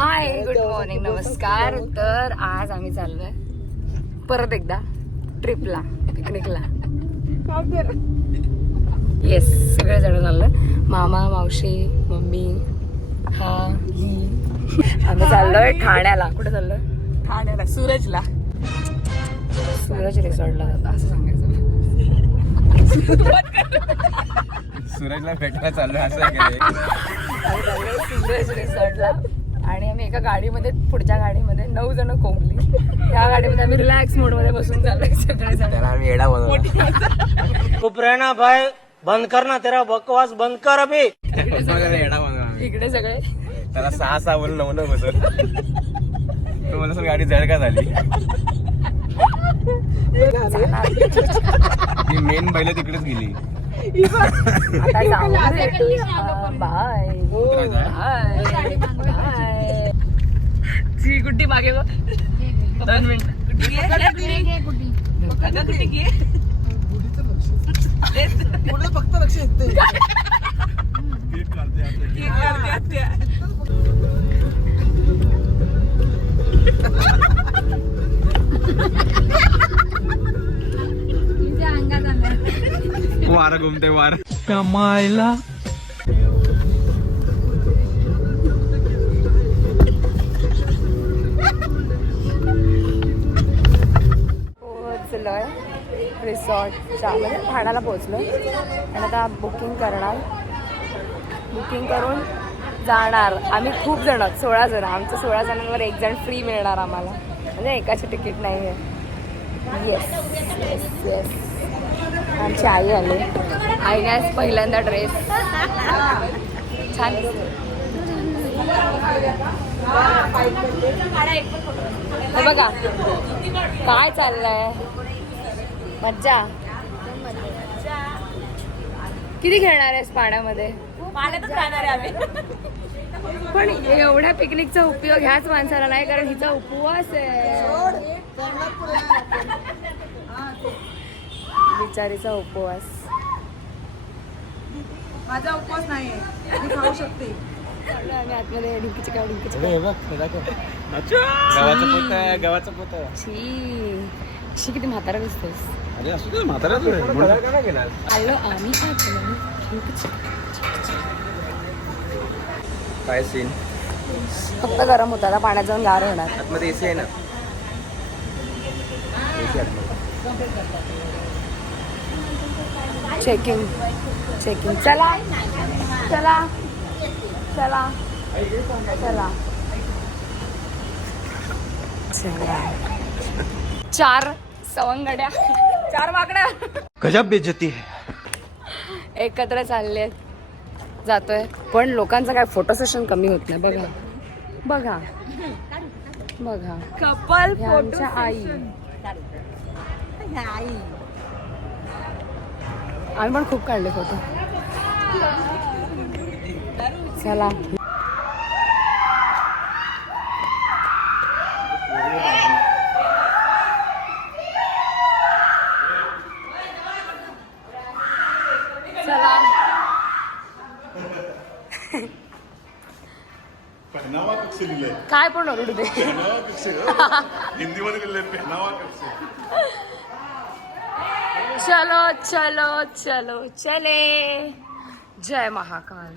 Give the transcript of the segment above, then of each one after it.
हाय, good morning, नमस्कार. तर आज आम्ही चाललोय परत एकदा ट्रिपला, पिकनिकला. येस, सगळे जण चाललोय. मामा, मावशी, मम्मी, हा, आम्ही चाललोय ठाण्याला. कुठे चाललोय? ठाण्याला, सूरजला. सूरज रिसॉर्टला जातो असं सांगायचं. सूरजला भेटायला चाललोय असं आहे. आम्ही चाललोय सूरज रिसॉर्टला आणि आम्ही एका गाडीमध्ये, पुढच्या गाडीमध्ये 9 जण कोंबली. त्या गाडीमध्ये आम्ही रिलॅक्स मोड मध्ये बसून चाललोय सगळे जण. त्याला आम्ही येडा बनवला. चुप रहना भाई, बंद करना तेरा बकवास, बंद कर अभी. येडा बनवला आम्ही. इकडे सगळे त्याला 6 बोल 9 बसून तो मला असं गाडी जड का झाली. ती मेन बैल तिकडेच गेली. आता जाऊ. Bye bye bye. ची गुड्डी मागे बघ. 2 मिनिट. फक्त लक्ष येते. वारा घुमते वारा. कमायला पोहोचलोय रिसॉर्टच्या, म्हणजे ठाण्याला पोहोचलोय आणि आता बुकिंग करणार. बुकिंग करून जाणार. आम्ही खूप जण, 16 जण. आमच्या 16 जणांवर 1 जण फ्री मिळणार आम्हाला, म्हणजे एकाची तिकीट नाही आहे. Yes yes yes. आमची आई आली. आईने आज पहिल्यांदा ड्रेस छान दिसतो. हे बघा काय चाललंय. मज्जा. किती खेळणार आहेस पाण्यामध्ये? पाण्यातच राहणार आहे आम्ही. पण एवढ्या पिकनिकचा उपयोग ह्याच माणसाला नाही, कारण हिचा उपवास आहे. बिचारीचा उपवास. माझा उपवास नाहीये, मी खाऊ शकते. आम्ही आतमध्ये ढिंकीची काय ढिंकीची गव्हाचं पोत. शी शी, किती म्हातारा दिसतोस. अरे असू दे, म्हातारा काय गेला. आलो आम्ही काय सीन. फक्त गरम होता, आता पाण्यात जाऊन गार होणार. आतमध्ये एसी आहे ना. Checking checking. चला चला चला चला चला. 4 सवंगड्या, 4 वाकड्या गजब बेइज्जती है. एकत्र चालले जातोय. पण लोकांचं काय फोटो सेशन कमी होत नाही. बघा बघा बघा. कपल आमच्या आई. आम्ही पण खूप काढले फोटो. चला. चला. पहनावा कक्ष लिहिलंय. काय पण ओरडू दे. पहनावा कक्ष हिंदीमध्ये लिहिलंय पहनावा कक्ष. चलो चलो चलो चले. जय महाकाल.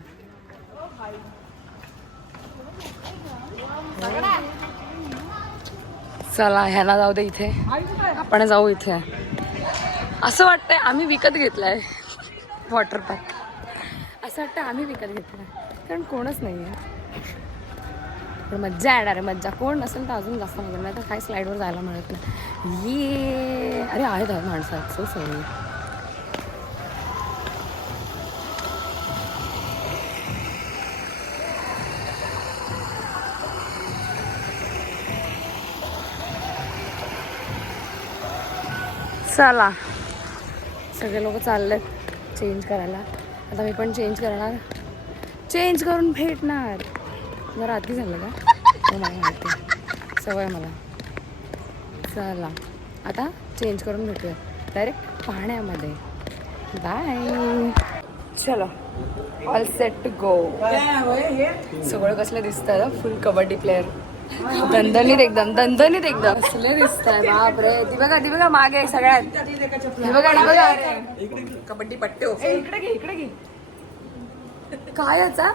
चला, ह्याला जाऊ दे इथे, आपण जाऊ इथे. असं वाटतंय आम्ही विकत घेतलाय वॉटर पार्क. असं वाटतं आम्ही विकत घेतलाय, कारण कोणच नाही आहे. पण मज्जा येणार आहे, मज्जा. कोण नसेल तर अजून जास्त मजा. नाही तर काही स्लाईडवर जायला मिळत नाही. ये अरे आहेत माणसं. So sorry. चला, सगळे लोक चाललेत चेंज करायला. आता मी पण चेंज करणार. चेंज करून भेटणार. जरा आधी झालं का? हो, मला माहिती, सवय मला. चला, आता चेंज करून भेटूया डायरेक्ट पाण्यामध्ये. बाय. चलो ऑल सेट टू गो. सगळं कसलं दिसतं फुल कबड्डी प्लेअर. दणदणीत एकदम असले दिसत आहे. बापरे ती बघा मागे सगळ्यात. हे बघा कबड्डी पट्टे हो. इकडे घे काय याचा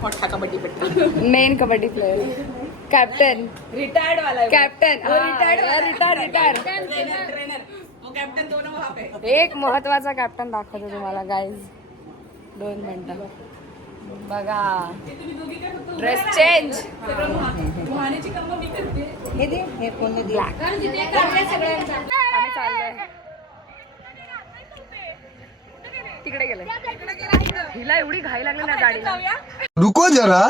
मोठा कबड्डी पट्टी. Main kabaddi player captain retired वाला कॅप्टन रिटायर. ट्रेनर वो कॅप्टन दोनों वहाँ पे. एक महत्वाचा कॅप्टन दाखवतो तुम्हाला गाईज. 2 मिनिटं बघा ड्रेस चेंज. हे दे हे कोण दे. आम्ही चाललोय तिकडे गेले. हिला एवढी घाई लागली ना गाडीला. रुको जरा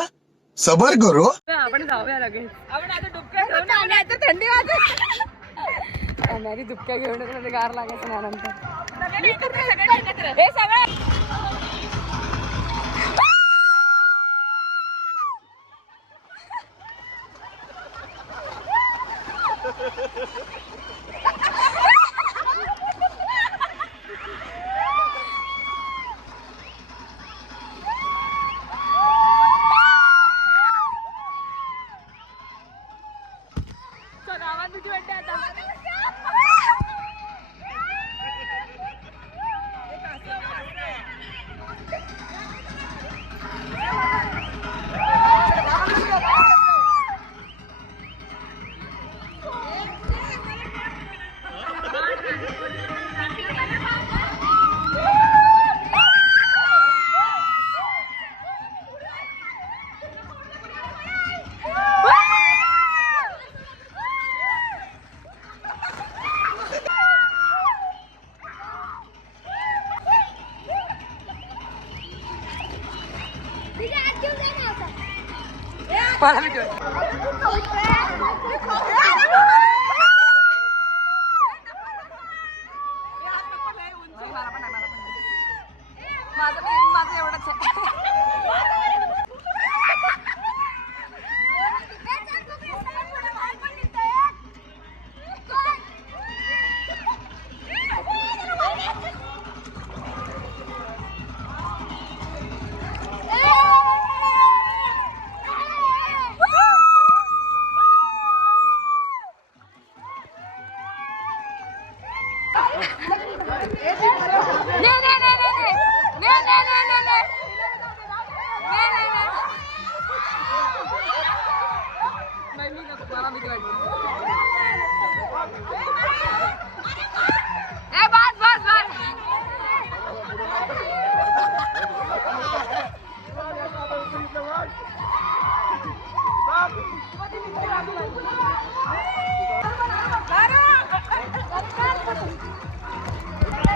सबर करो. आपण जाऊया लगेच. आपण आता डुबक्या घेऊन आता थंडी वाजत. आधी दुपक्या घेऊन येतो म्हणजे गार लागायचं ना नंतर. हे सगळं माझं एवढंच आहे.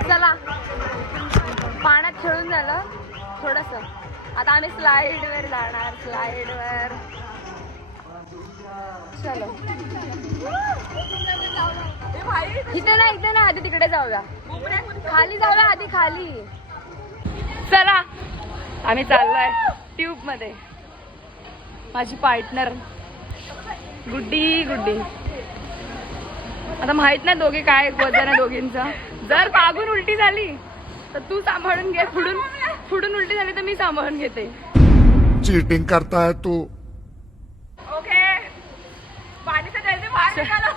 चला पाण्यात खेळून झालं थोडस. आता आम्ही स्लाइड वर जाणार. स्लाइड वर चलो. इथे ना आधी तिकडे जाऊया. खाली जाऊया आधी खाली. चला आम्ही चाललोय ट्यूब मध्ये. माझी पार्टनर गुड्डी. आता माहित नाही दोघे काय वजन आहे दोघींचं. जर मागून उलटी झाली तर तू सांभाळून घे. पुढून उलटी झाली तर मी सांभाळून घेते. चीटिंग करता है तू. ओके पाणी से जल्दी बाहर निकालो.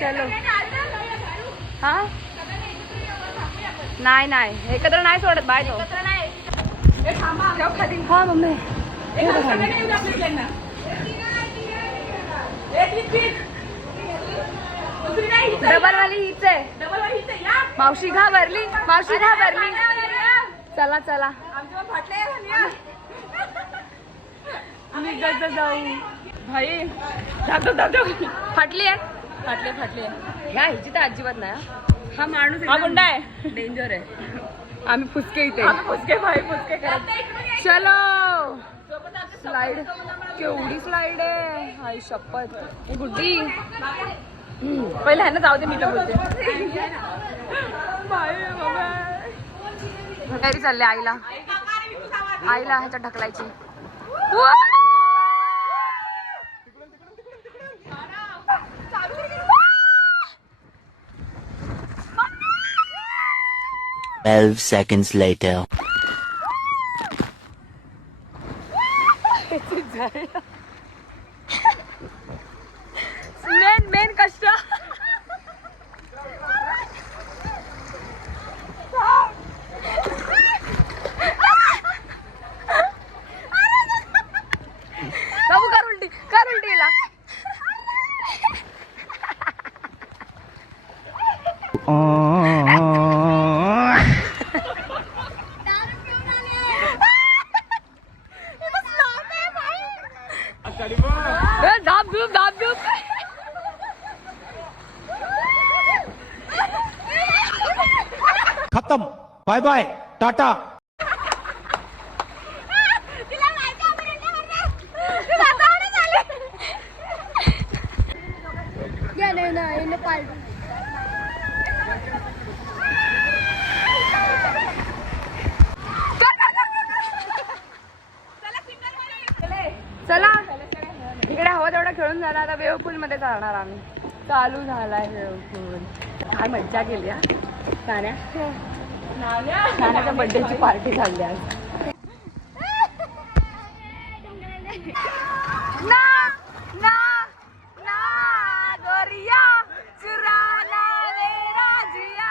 चलो हा नाही एकत्र नाही सोडत बाय तो. हा मम्मी डबल वाली हीच आहे. मावशी घाबरली. चला निघत जाऊ. भाई फाटली आहे. ह्या हिची तर अजिबात नाही. हा माणूस हा गुंडा आहे. डेंजर आहे. आम्ही फुसके इथे. फुसके चलो स्लाइड. केवढी स्लाइड आहे. हाय शपथ. हे गुड्डी पहिले ह्यांना जाऊ दे मी तर बोलते. तयारी चालली आईला ह्याच्यात ढकलायची. 12 seconds later. मेन कष्ट. बाबू कर उलटी हिला. धाप धूप. खत्म. Bye bye. टाटा. चला इकडे हवं तेवढं खेळून झाला. आता वेव पूल मध्ये जाणार आम्ही. चालू झालाय वेव पूल. काय मज्जा केली हा. नाण्याच्या बर्थडेची पार्टी झाली आज. ना ना ना गोरिया चुराना मेरा जिया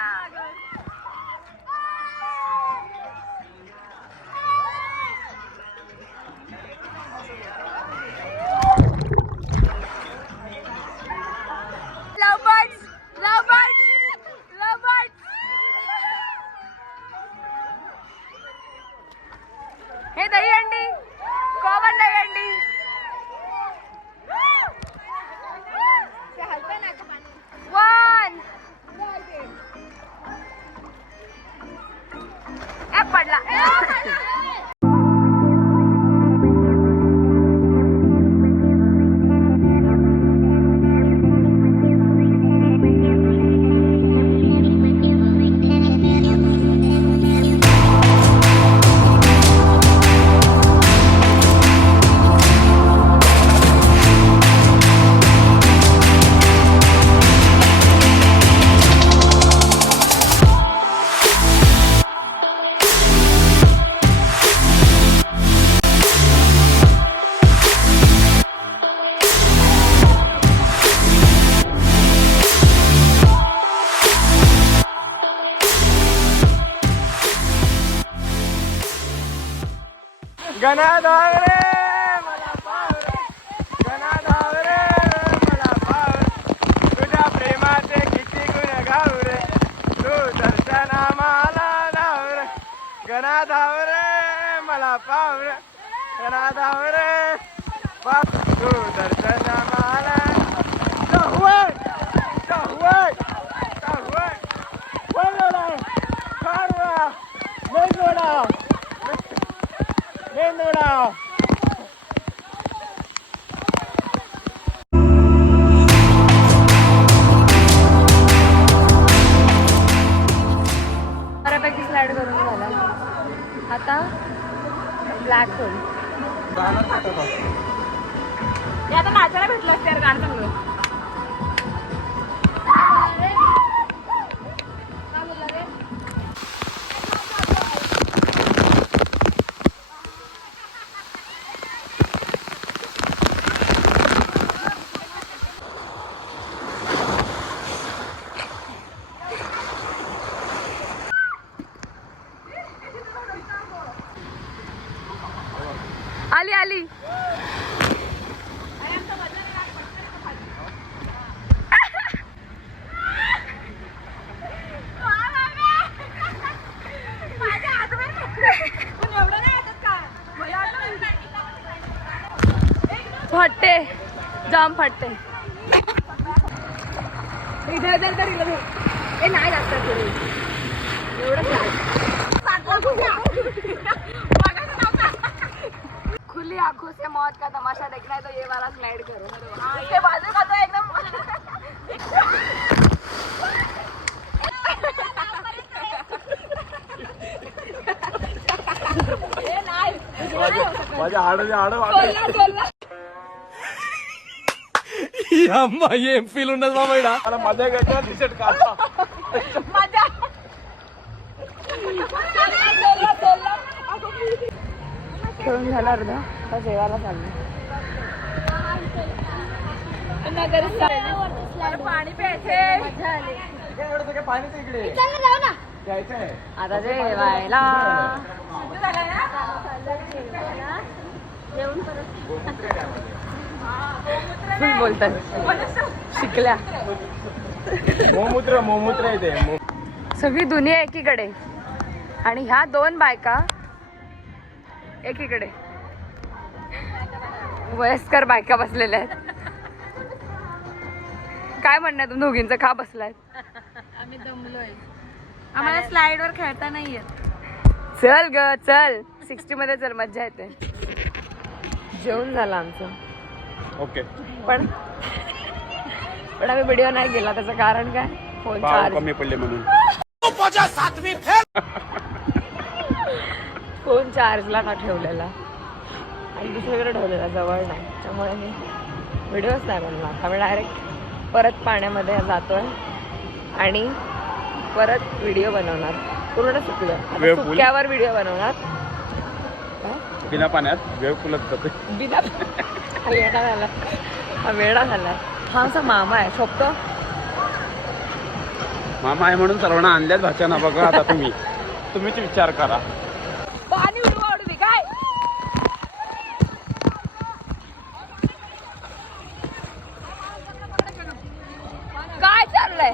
हे दही अंडी कॉमन दही अंडी. वन पडला. गणाधाव रे मला पाव रे. गणाधाव रे मला पाव रे. तुझ्या प्रेमाचे किती गुण गाव रे. तू दर्शना मला धाव रे. गणाधाव रे मला पाव रे. गणाधाव रे बाप तू दर्शना मला. चाहुवय चाहुवय चाहुवय. बोलवला खारवा मेंदोडा मेंदोडा. बऱ्यापैकी स्लाइड करून झाला. आता ब्लॅक होल. हे आता नाचायला भेटलं असतं यार गाणं चांगलं. आली आली. फटते जाम फटते. इधर इधर कर इधर. ए नाही जास्त करू एवढं. खुली आंखों से मौत का तमाशा देखना है तो ये वाला स्लाइड करो. इसके बाजू का तो एकदम माझ्या हाड అమ్మా ఏం ఫీల్ ఉండదు మామయ్య. मला मजा घ्यायची टी शर्ट काढा. माझ्या खेळून झालं अर्धा आता जेवायला चाललं. पाणी प्यायचे. आता जेवायला फुल बोलतात शिकल्या. मोमूत्र येते. सगळी दुनिया एकीकडे आणि ह्या दोन बायका एकीकडे. वयस्कर बायका बसलेल्या आहेत. काय म्हणणं आहे तुम्ही दोघींचं? का बसलाय? आम्ही दमलोय. आम्हाला स्लाइड वर खेळता नाही येत. चल ग चल 60 मध्ये चल मज्जा येते. जेवण झालं आमचं ओके. पण आम्ही व्हिडिओ नाही केला. त्याचं कारण काय? फोन चार्ज कमी पडले म्हणून. फोन चार्जला ना ठेवलेला आणि दुसरीकडे ठेवलेला, जवळ नाही. त्यामुळे मी व्हिडिओच नाही बनवला. आम्ही डायरेक्ट परत पाण्यामध्ये जातोय आणि परत व्हिडिओ बनवणार. पूर्ण सुकलं. वेळ पूल. सुक्यावर व्हिडिओ बनवणार. बिना पाण्यात वेळ फुलत जाते. बिना हा वेडा झाला. हा वेडा झाला. हा असा मामा आहे शोभतो. मामा आहे म्हणून सर्वांना आणल्याच भाषा ना. बघा आता तुम्हीच विचार करा. पाणी उडवा उडवी काय काय चाललंय?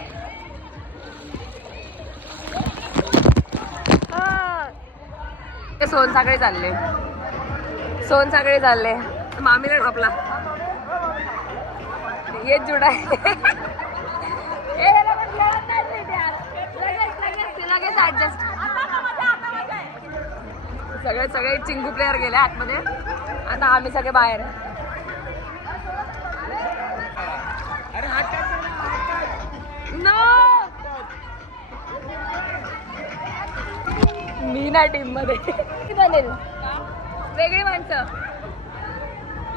ते सोनसाखळी चालले. सोनसाखळी चालले. मामीला ढोपला ये जुडाय. लगेच ऍडजस्ट. सगळे चिंगू प्लेअर गेले आतमध्ये. आता आम्ही सगळे बाहेर. नो मी ना टीम मध्ये बनेल. वेगळी माणसं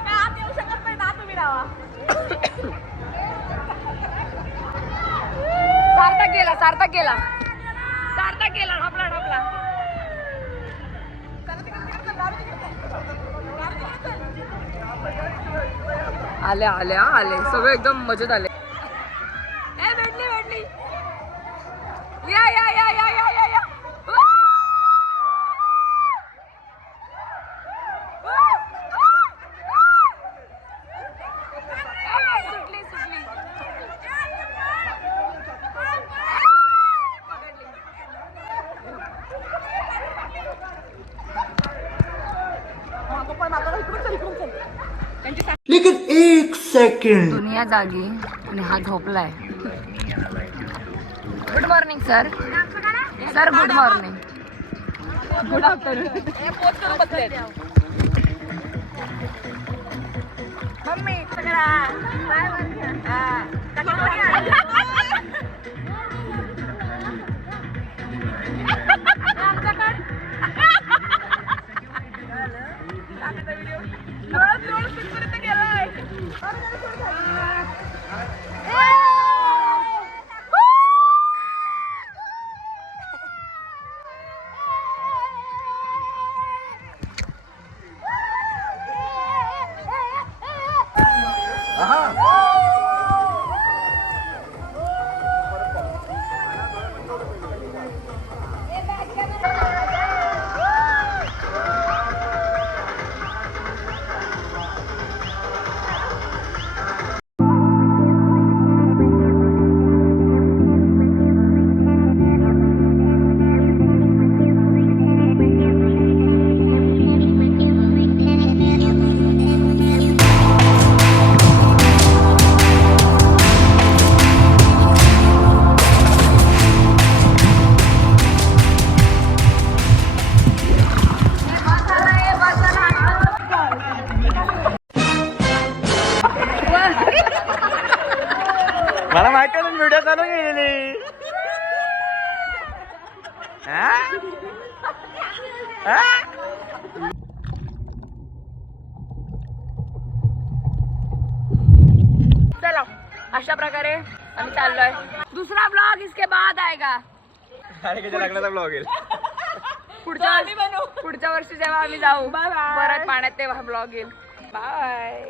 आत येऊ शकत नाही ना. तुम्ही राहा. सार्थक गेला ढोपला. आले सगळे एकदम मजेत आले. भेटली या. सुटली. लेकिन एक सेकंड. दुनिया जागी आणि हा झोपलाय. Good morning sir. Good morning. Good afternoon. Mummy मला माहिती आहे व्हिडिओ चालू केलेली. चला अशा प्रकारे आम्ही चाललोय. दुसरा ब्लॉग इसके बाद आएगा. लग्नाचा ब्लॉग येईल. पुढच्या वर्षी जेव्हा आम्ही जाऊ परत पाण्यात तेव्हा ब्लॉग येईल. बाय.